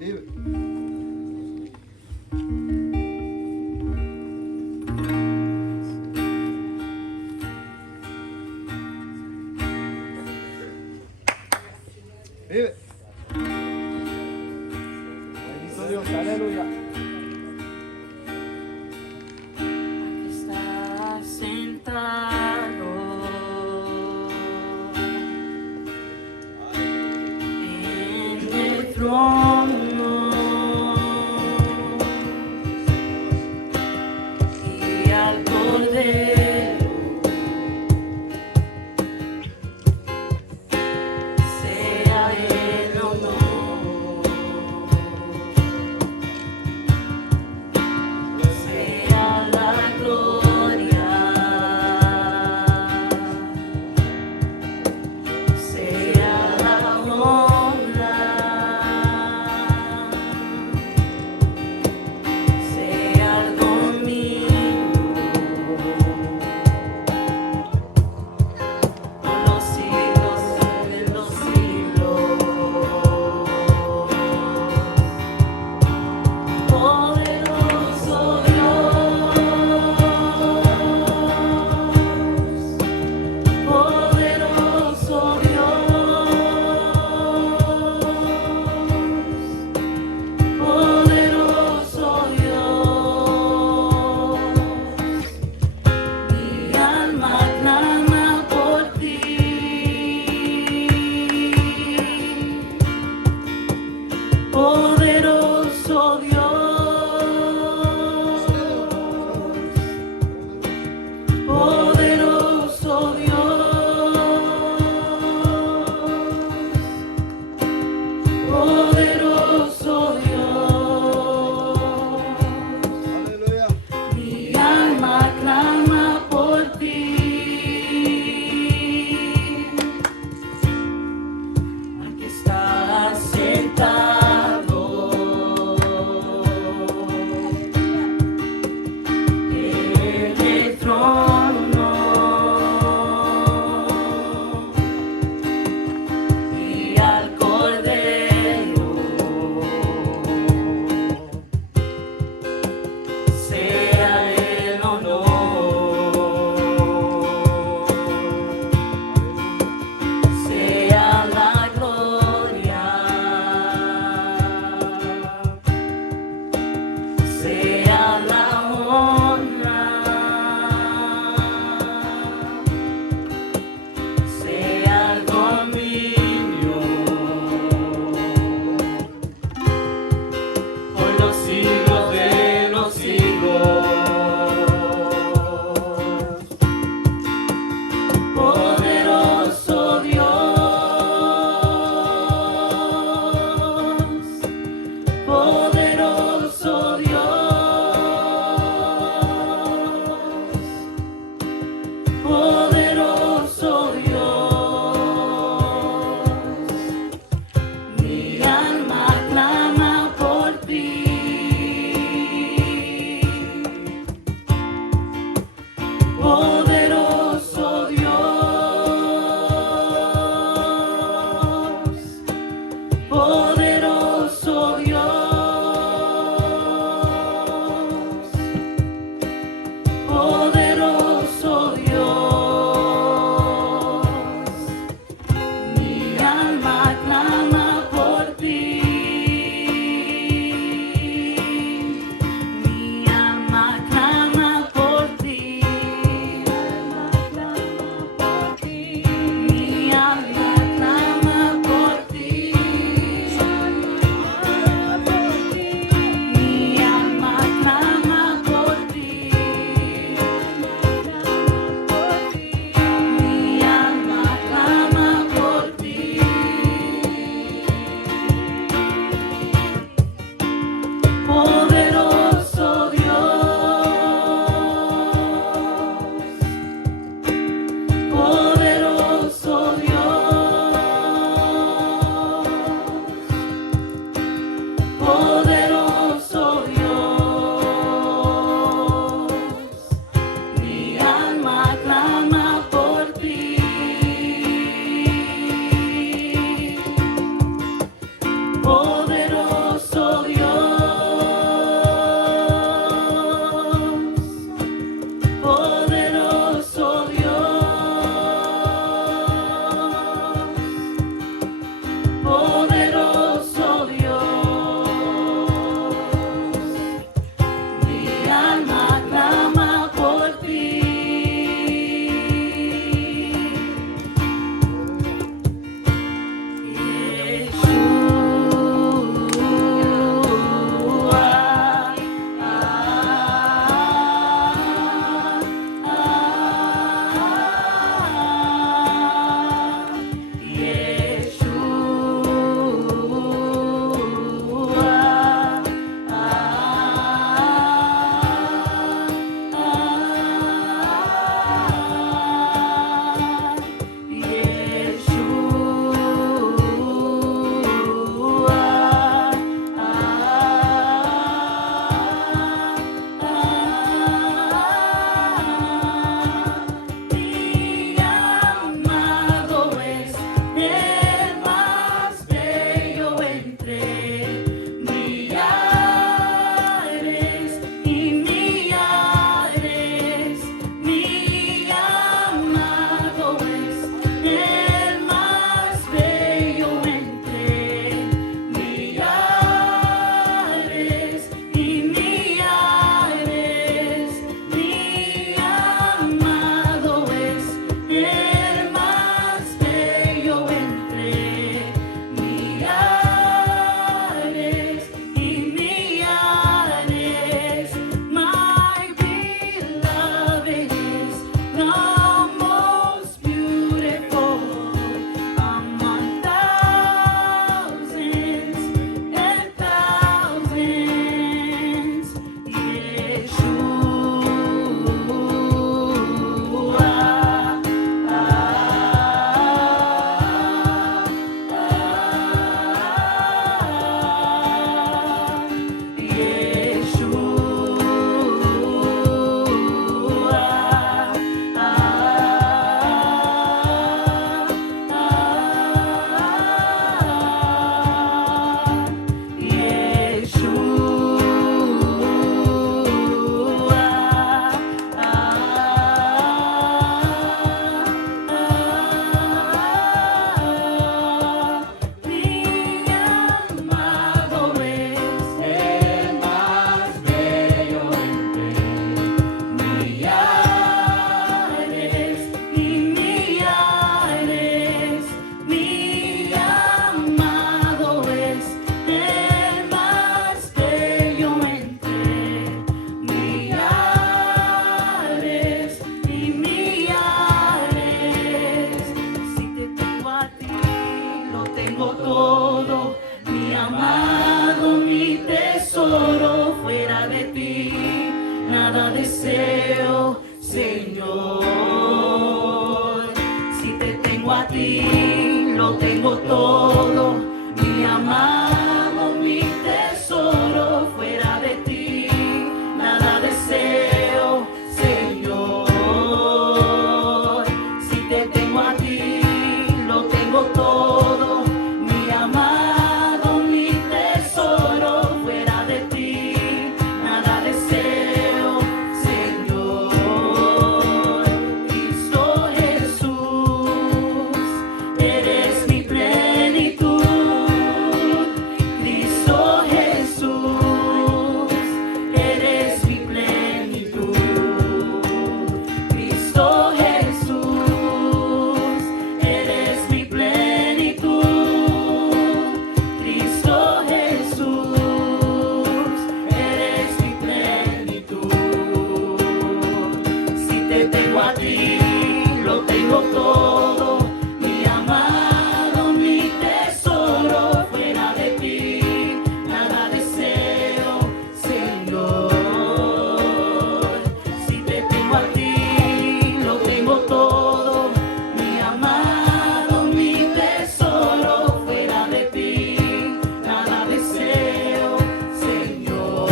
Vive. Bendito Dios, aleluya. Está sentado en el trono y al Cordero sea el honor, sea la gloria, sea la honra, sea el dominio por los siglos de los siglos. Poderoso Dios, poderoso Dios, poderoso Dios, mi alma clama por ti. Poderoso Dios, poderoso Dios, poderoso Dios, Aleluya. mi alma clama por ti. Aquí estás sentado en el trono y al Cordero sea el honor, sea la gloria, sea la honra, sea el dominio por los siglos de los siglos. Poderoso Dios, poderoso Dios, poderoso Dios, mi alma clama por ti. Poderoso Dios, poderoso Dios, poderoso Dios, mi alma clama por ti. Mi alma clama por ti. Mi alma clama por ti. tengo todo, mi amado, mi tesoro, fuera de ti nada deseo, Señor. Si te tengo a ti, lo tengo todo, mi amado, mi tesoro, fuera de ti nada deseo, Señor. Si te tengo a ti, lo tengo todo, mi amado, mi tesoro, fuera de ti nada deseo, Señor. Cristo Jesús, eres mi plenitud. Cristo Jesús, eres mi plenitud. Cristo Jesús, eres mi plenitud. Cristo Jesús, eres mi plenitud. Si te tengo a ti, lo tengo todo, mi amado, mi tesoro, fuera de ti nada deseo, Señor. Si te tengo a ti, lo tengo todo, mi amado, mi tesoro, fuera de ti nada deseo, Señor.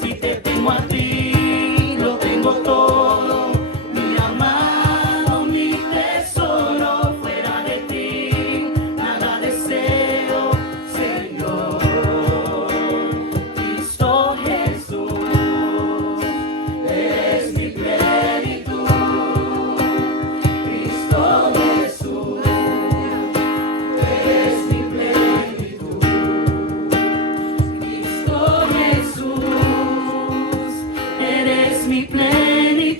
Si te tengo a ti, lo tengo todo, mi amado, mi tesoro, fuera de ti nada deseo, Señor. Cristo Jesús, eres mi plenitud. Cristo Jesús, eres mi plenitud. Cristo Jesús, eres mi plenitud.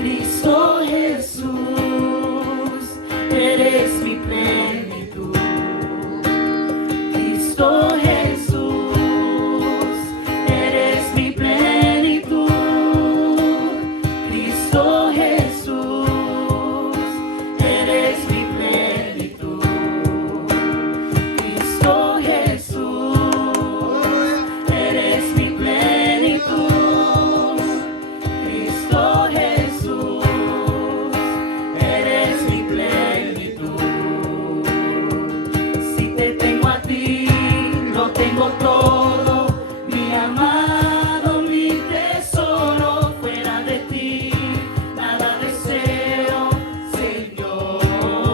Cristo Jesús, eres mi plenitud. Cristo Jesús, eres mi plenitud. Cristo Jesús, eres mi plenitud. Cristo Jesús, eres mi plenitud. Cristo Jesús, eres mi plenitud. Si te tengo a ti, lo tengo todo, mi amado, mi tesoro, fuera de ti nada deseo, Señor.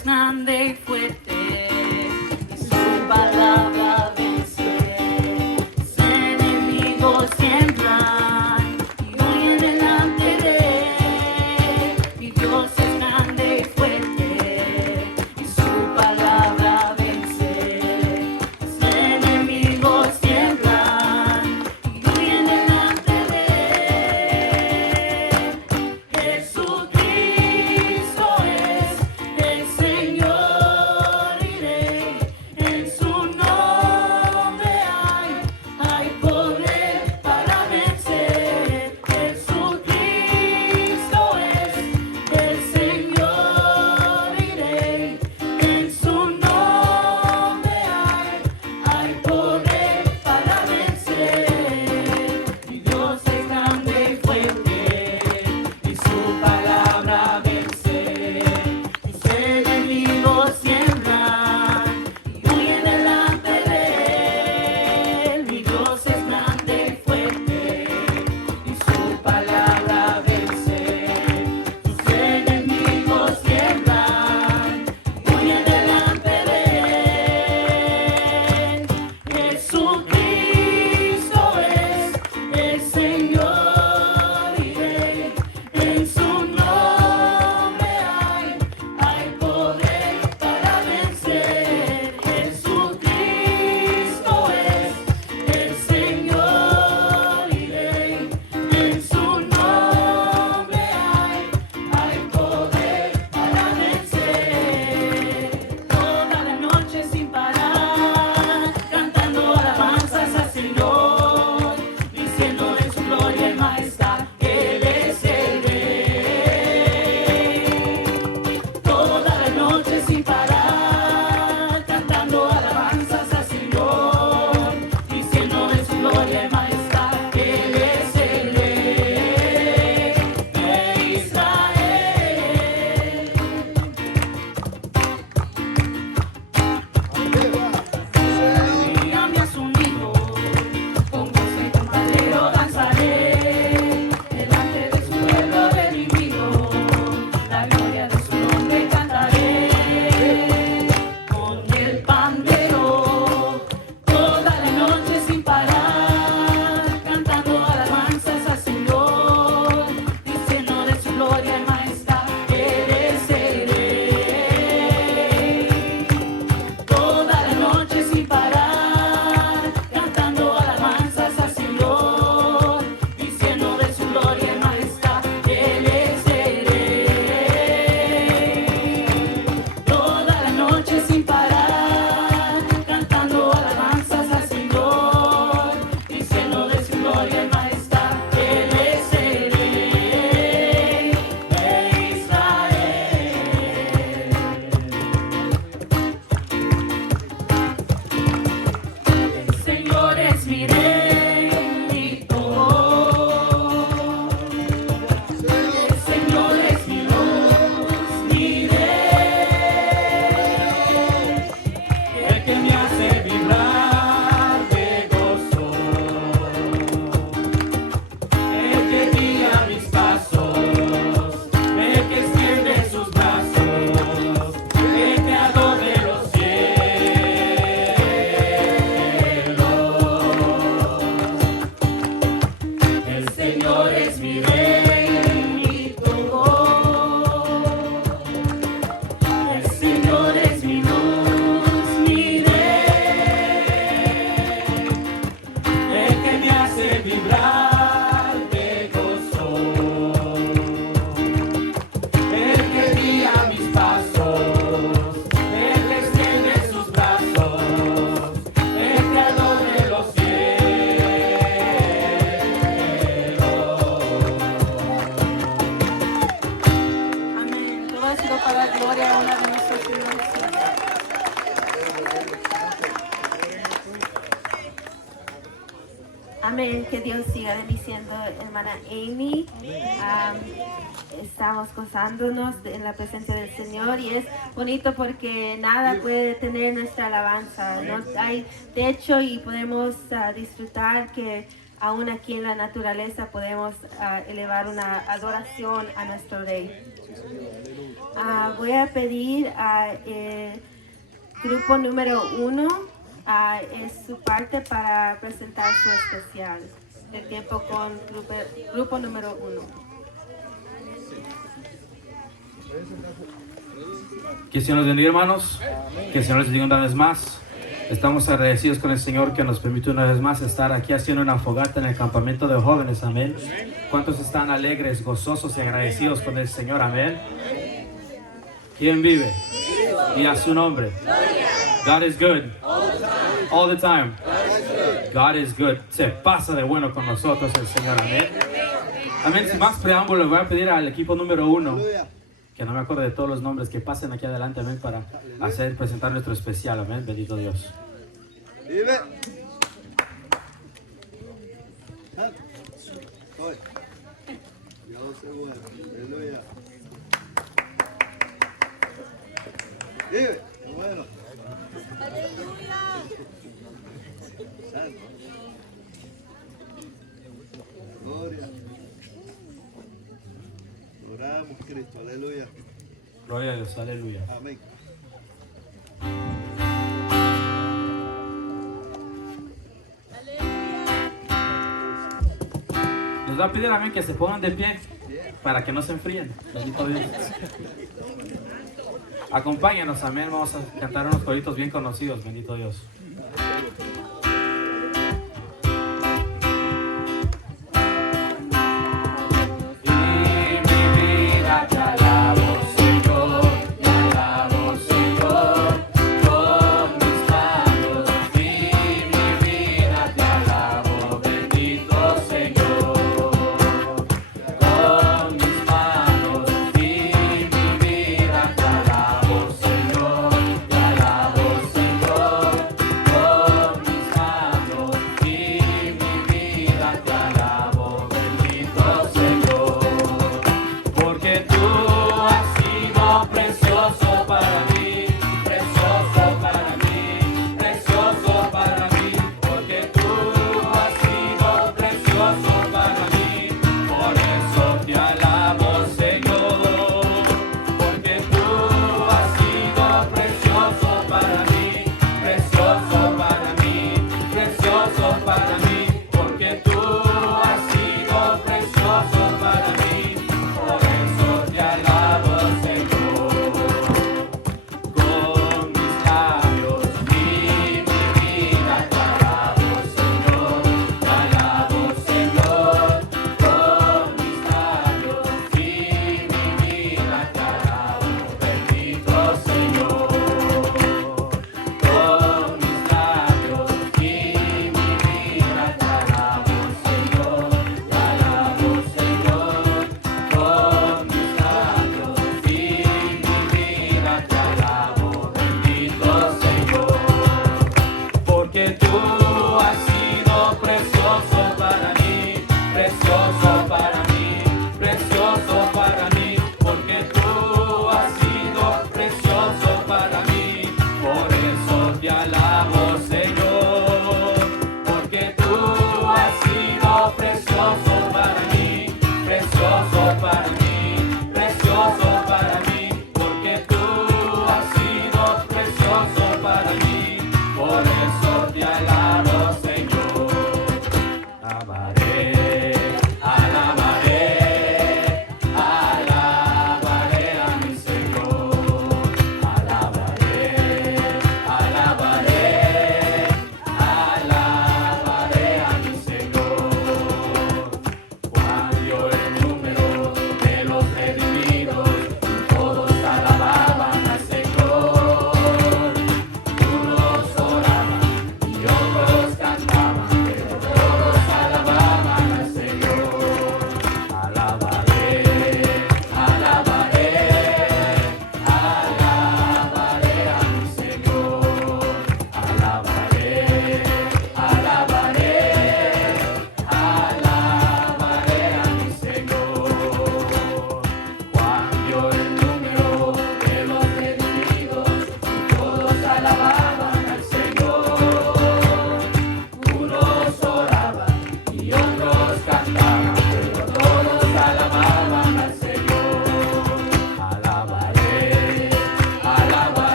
es grande y fuerte, y su palabra vence. Sus enemigos tiemblan y huyen delante de él. Mi Dios es grande y fuerte, y su palabra vence. Sus enemigos tiemblan y huyen delante de él. Jesucristo es el Señor y Rey. En su nombre hay poder para vencer. Jesucristo es el Señor y Rey. En su nombre hay poder para vencer. Mi Dios es grande y fuerte, y su palabra vence. Mis enemigos tiemblan y huyen delante de él. Mi Dios es grande y fuerte, y su palabra vence. Sus enemigos tiemblan y huyen delante de él. Jesucristo es el Señor y Rey. En su nombre hay poder para vencer. Jesucristo es el Señor y Rey. En su nombre hay poder para vencer. Toda la noche sin parar, cantando alabanzas al Señor, diciendo en su gloria y majestad, Él es el Rey. Toda la noche sin parar, cantando alabanzas al Señor, diciendo en su gloria y majestad, Él es el Rey de Israel. Y a mí a su niño, con voz y con madero danzaré, delante de su pueblo redimido, la gloria de su nombre cantaré. Con el pandero, toda la noche sin parar, cantando alabanzas al Señor, diciendo de su gloria y majestad, Él es el Rey. Toda la noche sin parar, cantando alabanzas al Señor, diciendo de su gloria y majestad, Él es el Rey. Toda la noche sin parar, cantando alabanzas al Señor, diciendo de su gloria y majestad, Él es el Rey de Israel. El Señor es mi rey y todo. El Señor es mi luz, mi rey. El que me hace vibrar de gozo. El que guía mis pasos. El que extiende sus brazos. El creador de los cielos. El Señor es mi rey y todo. El Señor es mi luz, mi rey. El que me hace vibrar de gozo. El que guía mis pasos. El que extiende sus brazos. El creador de los cielos. Amén. Todo ha sido para la gloria y honra de nuestro Señor Jesús. Amén, que Dios siga bendiciendo, hermana Amy. Estamos gozándonos en la presencia del Señor y es bonito porque nada puede detener nuestra alabanza. No hay techo y podemos disfrutar que aún aquí en la naturaleza podemos elevar una adoración a nuestro Rey. Voy a pedir a grupo número 1, es su parte para presentar su especial. El tiempo con grupo número 1. Que el Señor los bendiga, hermanos. Que el Señor les bendiga una vez más. Estamos agradecidos con el Señor que nos permite una vez más estar aquí haciendo una fogata en el campamento de jóvenes. Amén. ¿Cuántos están alegres, gozosos y agradecidos con el Señor? Amén. ¿Quién vive? Y a su nombre. God is good. All the time. God is good. Se pasa de bueno con nosotros el Señor. Amén. Amén. Sin más preámbulo, voy a pedir al equipo número 1, que no me acuerdo de todos los nombres, que pasen aquí adelante, amén, para presentar nuestro especial. Amén. Bendito Dios. Vive. Hoy. Dios es bueno. Aleluya. Vive. Es bueno. Santo. Gloria. Oramos, Cristo. Aleluya. Gloria a Dios. Aleluya. Amén. Les voy a pedir, amén, que se pongan de pie para que no se enfríen. Bendito Dios. Acompáñenos, amén. Vamos a cantar unos coritos bien conocidos. Bendito Dios.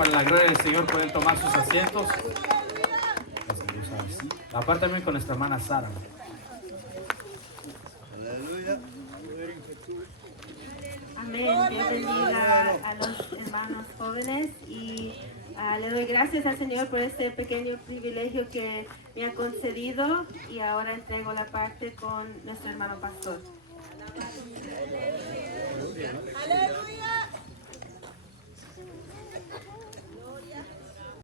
para la gloria del Señor pueden tomar sus asientos. Apártame con nuestra hermana Sara. Aleluya. Amén. Dios bendiga a los hermanos jóvenes y le doy gracias al Señor por este pequeño privilegio que me ha concedido y ahora entrego la parte con nuestro hermano pastor. Aleluya.